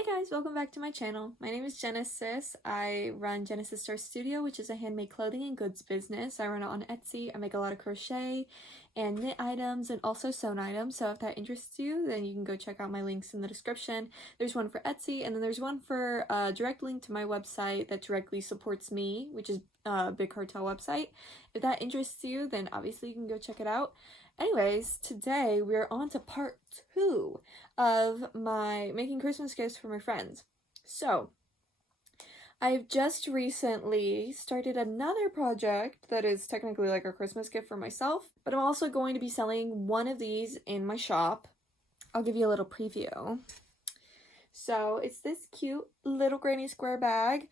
Hey guys, welcome back to my channel. My name is Genesis. I run Genesis Star Studio, which is a handmade clothing and goods business. I run it on Etsy. I make a lot of crochet and knit items and also sewn items. So if that interests you, then you can go check out my links in the description. There's one for Etsy, and then there's one for a direct link to my website that directly supports me, which is a Big Cartel website. If that interests you, then obviously you can go check it out. Anyways, today we're on to part 2 of my making Christmas gifts for my friends. So, I've just recently started another project that is technically like a Christmas gift for myself, but I'm also going to be selling one of these in my shop. I'll give you a little preview. So, it's this cute little granny square bag.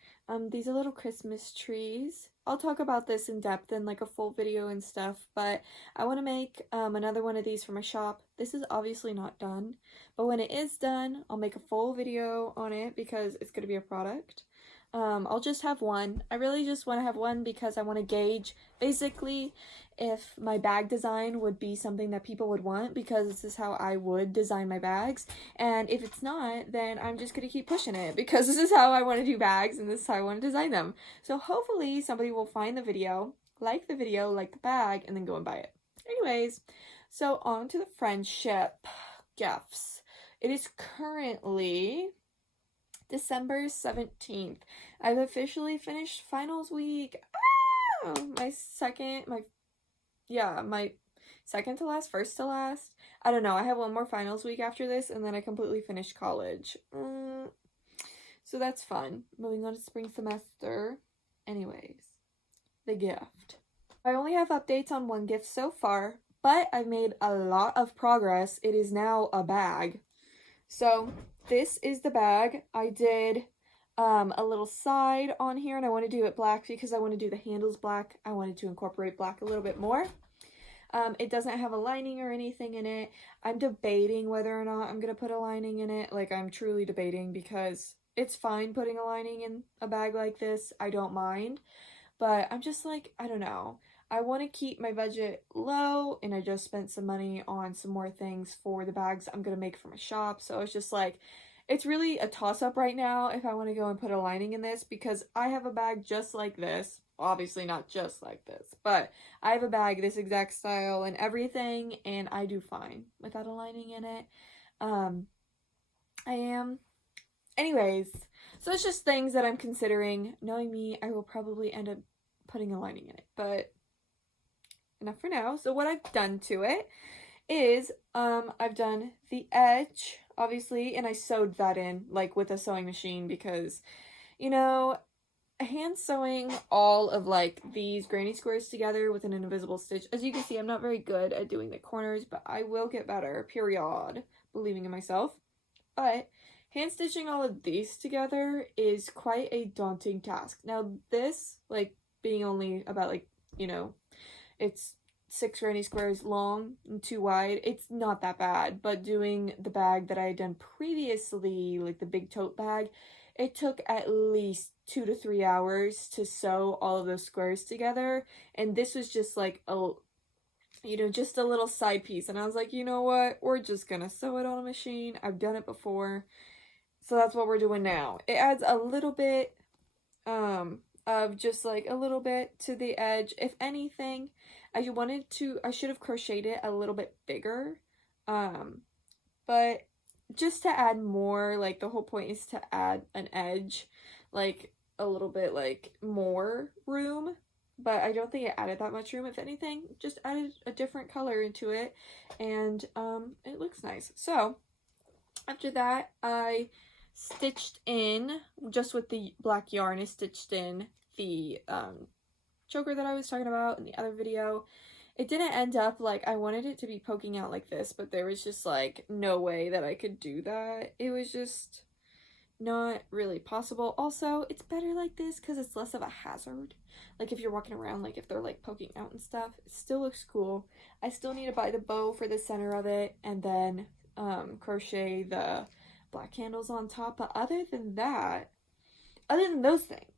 These are little Christmas trees. I'll talk about this in depth in like a full video and stuff, but I want to make another one of these for my shop. This is obviously not done, but when it is done, I'll make a full video on it because it's going to be a product. I'll just have one. I really just want to have one because I want to gauge basically if my bag design would be something that people would want, because this is how I would design my bags. And if it's not, then I'm just going to keep pushing it because this is how I want to do bags and this is how I want to design them. So hopefully somebody will find the video, like the bag, and then go and buy it. Anyways, so on to the friendship gifts. It is currently December 17th. I've officially finished finals week. My second to last, first to last. I don't know. I have one more finals week after this, and then I completely finished college. So that's fun. Moving on to spring semester. Anyways, the gift. I only have updates on one gift so far, but I've made a lot of progress. It is now a bag. So this is the bag. I did a little side on here, and I want to do it black because I want to do the handles black. I wanted to incorporate black a little bit more. It doesn't have a lining or anything in it. I'm debating whether or not I'm going to put a lining in it. Like, I'm truly debating because it's fine putting a lining in a bag like this. I don't mind. But I'm just like, I don't know. I want to keep my budget low, and I just spent some money on some more things for the bags I'm going to make for my shop. So it's just like, it's really a toss-up right now if I want to go and put a lining in this, because I have a bag just like this. Obviously not just like this, but I have a bag this exact style and everything, and I do fine without a lining in it. I am. Anyways, so it's just things that I'm considering. Knowing me, I will probably end up putting a lining in it, but enough for now. So what I've done to it is I've done the edge, obviously, and I sewed that in like with a sewing machine because, you know, hand sewing all of like these granny squares together with an invisible stitch. As you can see, I'm not very good at doing the corners, but I will get better, period, believing in myself. But hand stitching all of these together is quite a daunting task. Now this, like, being only about like, you know, it's 6 granny squares long and 2 wide, it's not that bad. But doing the bag that I had done previously, like the big tote bag, it took at least 2 to 3 hours to sew all of those squares together. And this was just like a, you know, just a little side piece. And I was like, you know what? We're just gonna sew it on a machine. I've done it before. So that's what we're doing now. It adds a little bit of just like a little bit to the edge. If anything, I should have crocheted it a little bit bigger. But just to add more, like the whole point is to add an edge, like a little bit like more room. But I don't think it added that much room. If anything, just added a different color into it, and it looks nice. So after that, I stitched in, just with the black yarn, I stitched in the choker that I was talking about in the other video. It didn't end up like I wanted it to be poking out like this, but there was just like no way that I could do that. It was just not really possible. Also, it's better like this because it's less of a hazard. Like if you're walking around, like if they're like poking out and stuff, it still looks cool. I still need to buy the bow for the center of it and then crochet the black handles on top. But other than those things,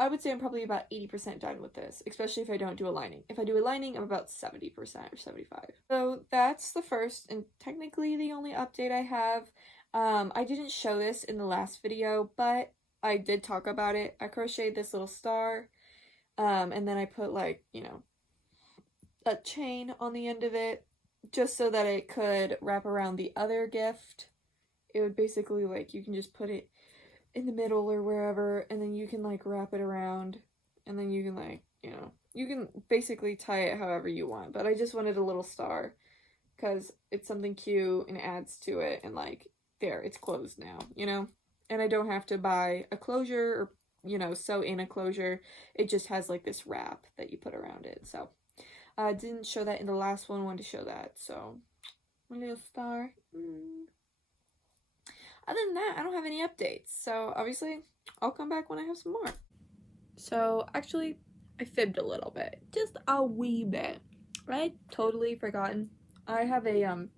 I would say I'm probably about 80% done with this, especially if I don't do a lining. If I do a lining, I'm about 70% or 75%. So that's the first and technically the only update I have. I didn't show this in the last video, but I did talk about it. I crocheted this little star, and then I put like, you know, a chain on the end of it just so that it could wrap around the other gift. It would basically, like, you can just put it in the middle or wherever, and then you can like wrap it around, and then you can like, you know, you can basically tie it however you want. But I just wanted a little star because it's something cute and adds to it, and like, there, it's closed now, you know? And I don't have to buy a closure or, you know, sew in a closure. It just has like this wrap that you put around it. So I didn't show that in the last one, wanted to show that. So my little star. Other than that, I don't have any updates. So obviously I'll come back when I have some more. So actually I fibbed a little bit, just a wee bit. Right? Totally forgotten. I have a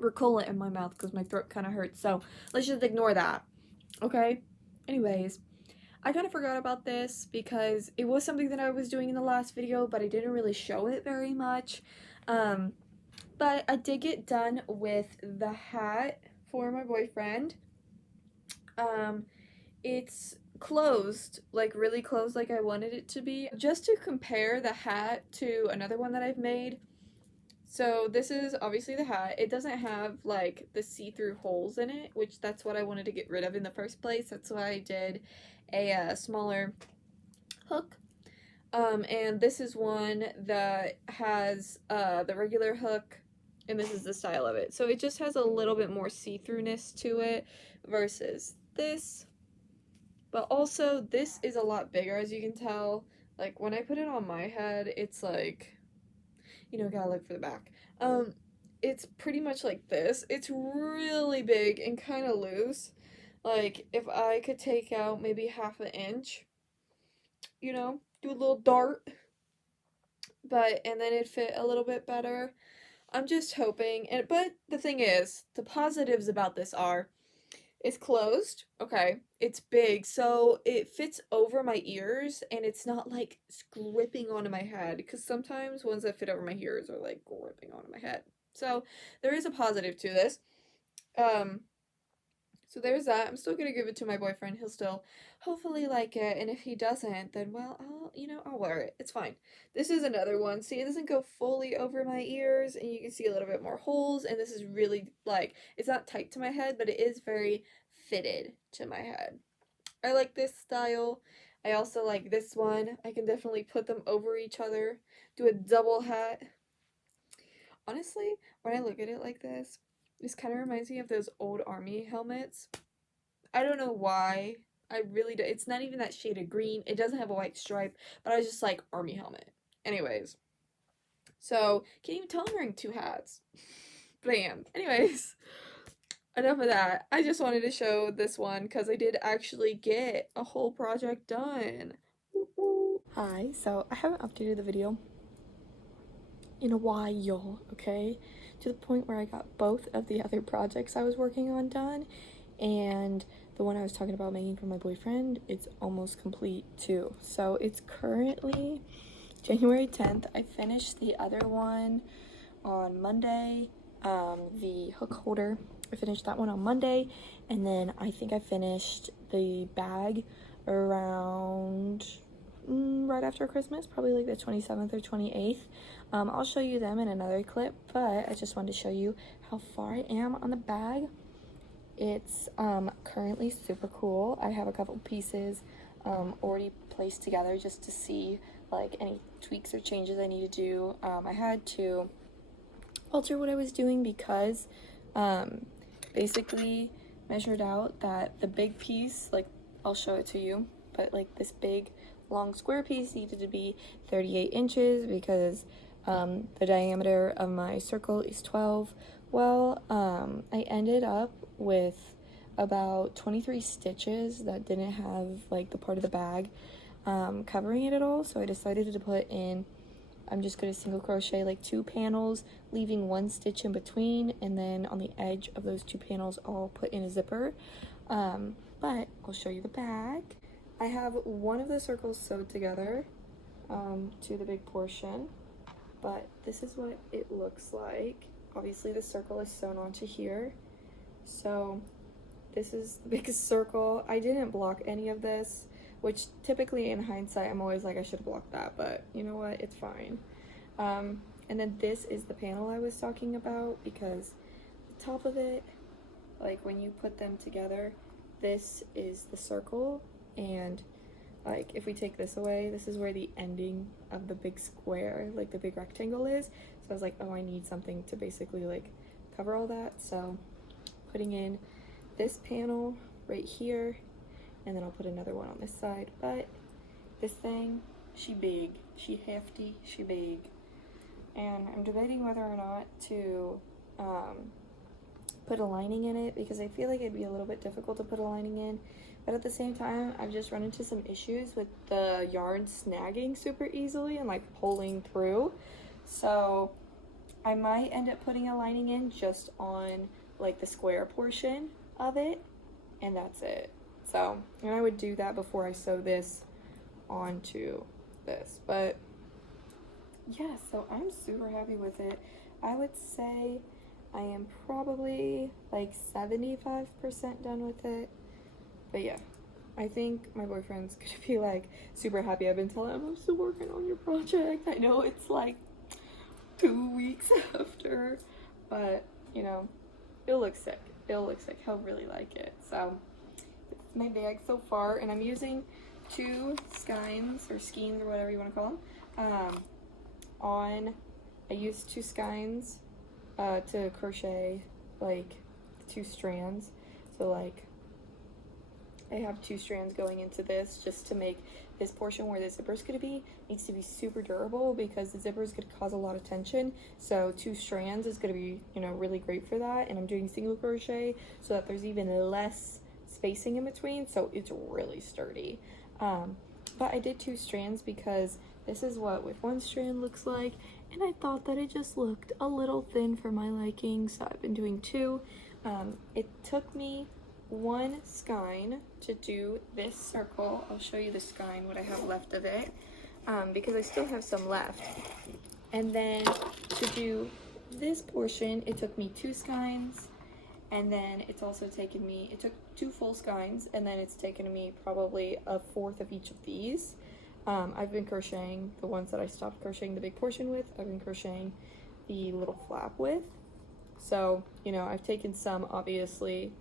Ricola in my mouth because my throat kind of hurts, so let's just ignore that, okay? Anyways, I kind of forgot about this because it was something that I was doing in the last video, but I didn't really show it very much. But I did get done with the hat for my boyfriend. It's closed, like really closed like I wanted it to be. Just to compare the hat to another one that I've made, so this is obviously the hat. It doesn't have like the see-through holes in it, which that's what I wanted to get rid of in the first place. That's why I did a smaller hook. And this is one that has the regular hook, and this is the style of it. So it just has a little bit more see-throughness to it versus this. But also this is a lot bigger, as you can tell. Like when I put it on my head, it's like, you know, gotta look for the back. It's pretty much like this. It's really big and kind of loose. Like, if I could take out maybe half an inch, you know, do a little dart, and then it'd fit a little bit better. I'm just hoping, but the thing is, the positives about this are, it's closed, okay, it's big, so it fits over my ears, and it's not, like, gripping onto my head, because sometimes ones that fit over my ears are, like, gripping onto my head. So, there is a positive to this. So there's that. I'm still gonna give it to my boyfriend. He'll still hopefully like it, and if he doesn't, then, well, I'll wear it. It's fine. This is another one. See, it doesn't go fully over my ears, and you can see a little bit more holes, and this is really, like, it's not tight to my head, but it is very fitted to my head. I like this style. I also like this one. I can definitely put them over each other, do a double hat. Honestly, when I look at it like this kind of reminds me of those old army helmets. I don't know why. I really do. It's not even that shade of green. It doesn't have a white stripe, but I was just like, army helmet. Anyways. So, can't even tell I'm wearing two hats. But I am. Anyways. Enough of that. I just wanted to show this one because I did actually get a whole project done. Hi, so I haven't updated the video in a while, okay? To the point where I got both of the other projects I was working on done, and the one I was talking about making for my boyfriend, it's almost complete too. So it's currently January 10th. I finished the other one on Monday, the hook holder. I finished that one on Monday, and then I think I finished the bag around right after Christmas, probably like the 27th or 28th. I'll show you them in another clip, but I just wanted to show you how far I am on the bag. It's currently super cool. I have a couple pieces already placed together just to see like any tweaks or changes I need to do. I had to alter what I was doing because basically measured out that the big piece, like I'll show it to you, but like this big long square piece needed to be 38 inches because the diameter of my circle is 12. Well, I ended up with about 23 stitches that didn't have like the part of the bag covering it at all, so I decided to put in, I'm just going to single crochet like 2 panels, leaving 1 stitch in between, and then on the edge of those 2 panels I'll put in a zipper. But I'll show you the bag. I have one of the circles sewed together to the big portion, but this is what it looks like. Obviously the circle is sewn onto here, so this is the biggest circle. I didn't block any of this, which typically in hindsight I'm always like I should have blocked that, but you know what, it's fine. And then this is the panel I was talking about, because the top of it, like when you put them together, this is the circle, and like if we take this away, this is where the ending of the big square, like the big rectangle is. So I was like, oh, I need something to basically like cover all that. So putting in this panel right here, and then I'll put another one on this side. But this thing, she big, she hefty, she big. And I'm debating whether or not to put a lining in it, because I feel like it'd be a little bit difficult to put a lining in. But at the same time, I've just run into some issues with the yarn snagging super easily and like pulling through. So I might end up putting a lining in just on like the square portion of it, and that's it. So, and I would do that before I sew this onto this. But yeah, so I'm super happy with it. I would say I am probably like 75% done with it. But yeah, I think my boyfriend's gonna be like super happy. I've been telling him I'm still working on your project. I know it's like 2 weeks after, but you know, it'll look sick. It'll look sick. He'll really like it. So it's my bag so far, and I'm using 2 skeins or skeins or whatever you want to call them. I used 2 skeins to crochet like 2 strands. So like I have 2 strands going into this just to make this portion where the zipper is going to be needs to be super durable, because the zipper is going to cause a lot of tension. So 2 strands is going to be, you know, really great for that. And I'm doing single crochet so that there's even less spacing in between, so it's really sturdy. But I did 2 strands because this is what with 1 strand looks like, and I thought that it just looked a little thin for my liking, so I've been doing 2. It took me 1 skein to do this circle. I'll show you the skein, what I have left of it, because I still have some left. And then to do this portion, it took me 2 skeins, and then it's also taken me, it took 2 full skeins, and then it's taken me probably 1/4 of each of these. I've been crocheting the ones that I stopped crocheting the big portion with. I've been crocheting the little flap with. So, you know, I've taken some obviously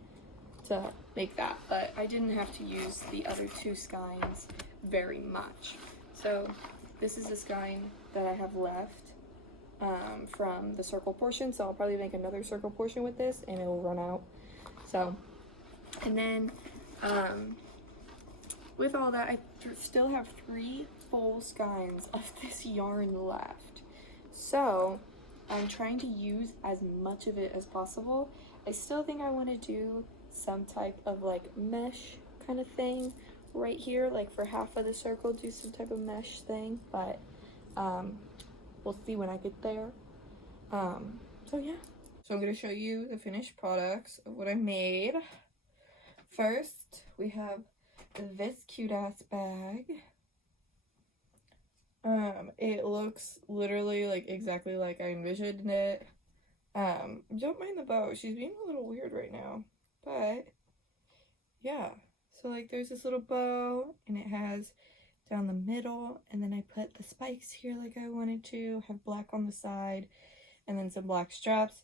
to make that, but I didn't have to use the other 2 skeins very much. So this is a skein that I have left from the circle portion, so I'll probably make another circle portion with this and it'll run out. So, and then with all that, I still have 3 full skeins of this yarn left. So I'm trying to use as much of it as possible. I still think I want to do some type of like mesh kind of thing right here, like for half of the circle, do some type of mesh thing, but we'll see when I get there. So yeah, so I'm gonna show you the finished products of what I made. First we have this cute ass bag. It looks literally like exactly like I envisioned it. Don't mind the bow, she's being a little weird right now. But yeah, so like there's this little bow, and it has down the middle, and then I put the spikes here like I wanted to, have black on the side, and then some black straps.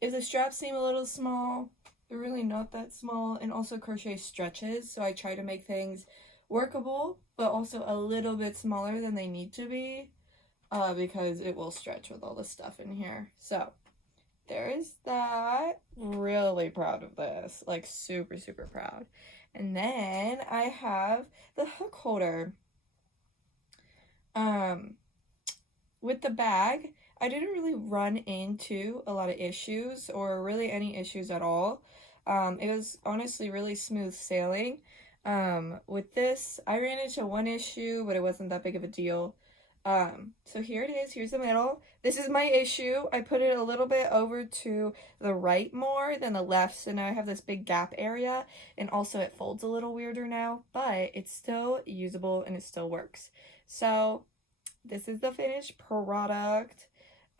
If the straps seem a little small, they're really not that small. And also crochet stretches, so I try to make things workable but also a little bit smaller than they need to be, because it will stretch with all the stuff in here. So there is that. Really proud of this, like super proud. And then I have the hook holder. With the bag, I didn't really run into a lot of issues, or really any issues at all. It was honestly really smooth sailing. With this, I ran into 1 issue, but it wasn't that big of a deal. So here it is, here's the middle. This is my issue. I put it a little bit over to the right more than the left, so now I have this big gap area, and also it folds a little weirder now, but it's still usable and it still works. So this is the finished product.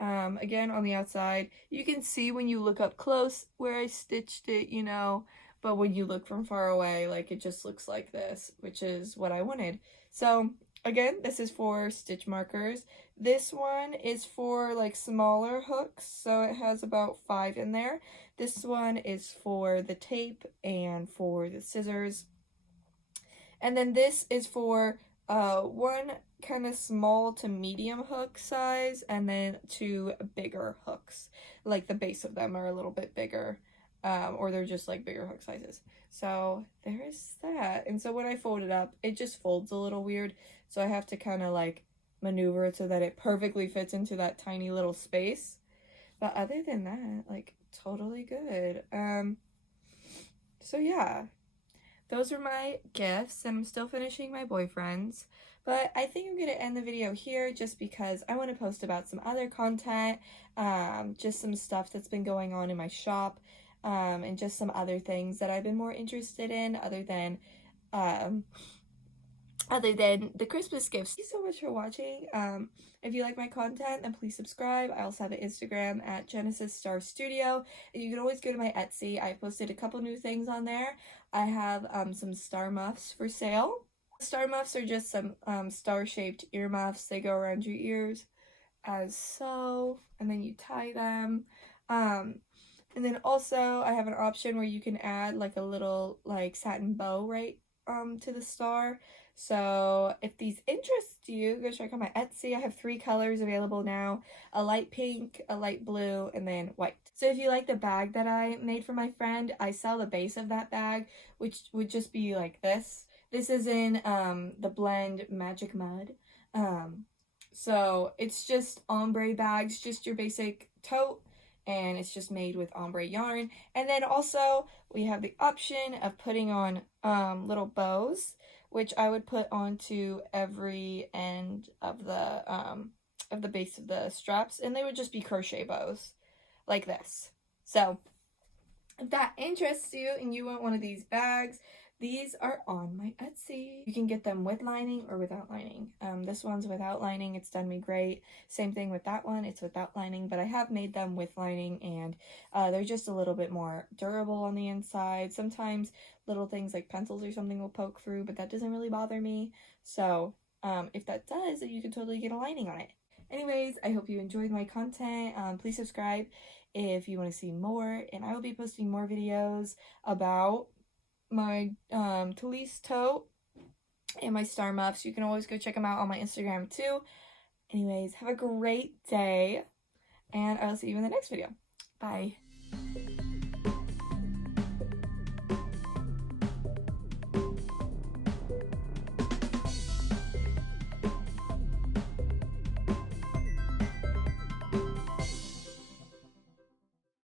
Again, on the outside, you can see when you look up close where I stitched it, you know, but when you look from far away, like, it just looks like this, which is what I wanted. So again, this is for stitch markers. This one is for like smaller hooks, so it has about 5 in there. This one is for the tape and for the scissors. And then this is for one kind of small to medium hook size, and then 2 bigger hooks. Like the base of them are a little bit bigger, or they're just like bigger hook sizes. So there's that. And so when I fold it up, it just folds a little weird. So I have to kind of like maneuver it so that it perfectly fits into that tiny little space. But other than that, like, totally good. So yeah. Those are my gifts, and I'm still finishing my boyfriend's. But I think I'm going to end the video here just because I want to post about some other content, just some stuff that's been going on in my shop, and just some other things that I've been more interested in other than the Christmas gifts. Thank you so much for watching. If you like my content, then please subscribe. I also have an Instagram at Genesis Star Studio, and you can always go to my Etsy. I've posted a couple new things on there. I have some star muffs for sale. Star muffs are just some star-shaped ear muffs. They go around your ears as so, and then you tie them. And then also I have an option where you can add like a little like satin bow right to the star. So if these interest you, go check out my Etsy. I have 3 colors available now: a light pink, a light blue, and then white. So if you like the bag that I made for my friend, I sell the base of that bag, which would just be like this. This is in the blend Magic Mud. So it's just ombre bags, just your basic tote, and it's just made with ombre yarn. And then also we have the option of putting on little bows, which I would put onto every end of the base of the straps, and they would just be crochet bows like this. So if that interests you and you want one of these bags, these are on my Etsy. You can get them with lining or without lining. This one's without lining. It's done me great. Same thing with that one. It's without lining, but I have made them with lining, and they're just a little bit more durable on the inside. Sometimes little things like pencils or something will poke through, but that doesn't really bother me. So if that does, then you can totally get a lining on it. Anyways, I hope you enjoyed my content. Please subscribe if you want to see more, and I will be posting more videos about my Talise tote and my star muffs. You can always go check them out on my Instagram too. Anyways, have a great day, and I'll see you in the next video. Bye.